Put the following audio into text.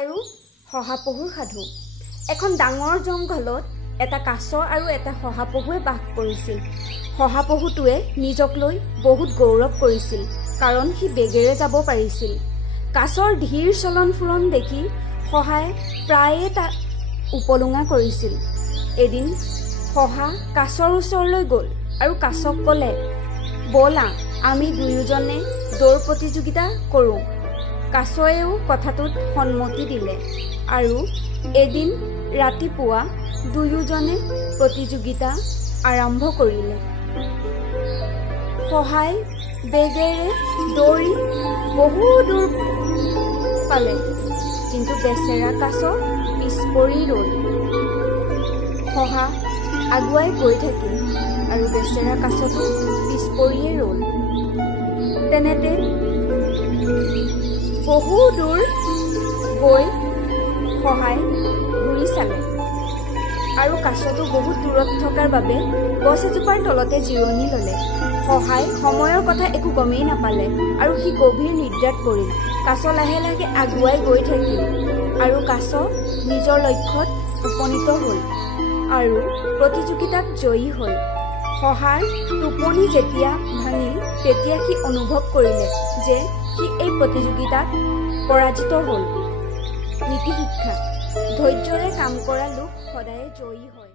আৰু শহাপহুৰ সাধু। এখন ডাঙৰ জংঘলত এটা কাছ আৰু এটা শহাপহুৱে বাস কৰিছিল। শহাপহুটোৱে নিজক লৈ বহুত গৌৰৱ কৰিছিল, কাৰণ সি বেগেৰে যাব পাৰিছিল। কাছৰ ধীৰ চলন ফুৰণ দেখি শহাই প্ৰায়ে তাক উপলুঙা কৰিছিল। এদিন শহা কাছৰ ওচৰলৈ গ'ল আৰু কাছক ক'লে, ব'লা আমি দুয়োজনে দৌৰ প্ৰতিযোগিতা কৰোঁ। কাছয়েও কথাটোত সন্মতি দিলে আৰু এদিন ৰাতিপুৱা দুয়োজনে প্ৰতিযোগিতা আৰম্ভ কৰিলে। শহাই বেগেৰে দৌৰি বহু দূৰ পালে, কিন্তু বেচেৰা কাছ পিছ পৰি ৰ'ল। শহা আগুৱাই গৈ থাকিল আৰু বেচেৰা কাছটো পিছ পৰিয়ে ৰ'ল। তেনেতে বহু দূৰ গৈ শহাই ঘূৰি চালে আৰু কাছটো বহুত দূৰত থকাৰ বাবে গছ এজোপাৰ তলতে জিৰণি ল'লে। শহাই সময়ৰ কথা একো গমেই নাপালে আৰু সি গভীৰ নিদ্ৰাত পৰিল। কাছ লাহে লাহে আগুৱাই গৈ থাকিল আৰু কাছ নিজৰ লক্ষ্যত উপনীত হ'ল আৰু প্ৰতিযোগিতাত জয়ী হ'ল। শহাৰ টোপনি যেতিয়া ভাঙিল, তেতিয়া সি অনুভৱ কৰিলে যে সি এই প্ৰতিযোগিতাত পৰাজিত হ'ল। নীতি শিক্ষা: ধৈৰ্যৰে কাম কৰা লোক সদায়ে জয়ী হয়।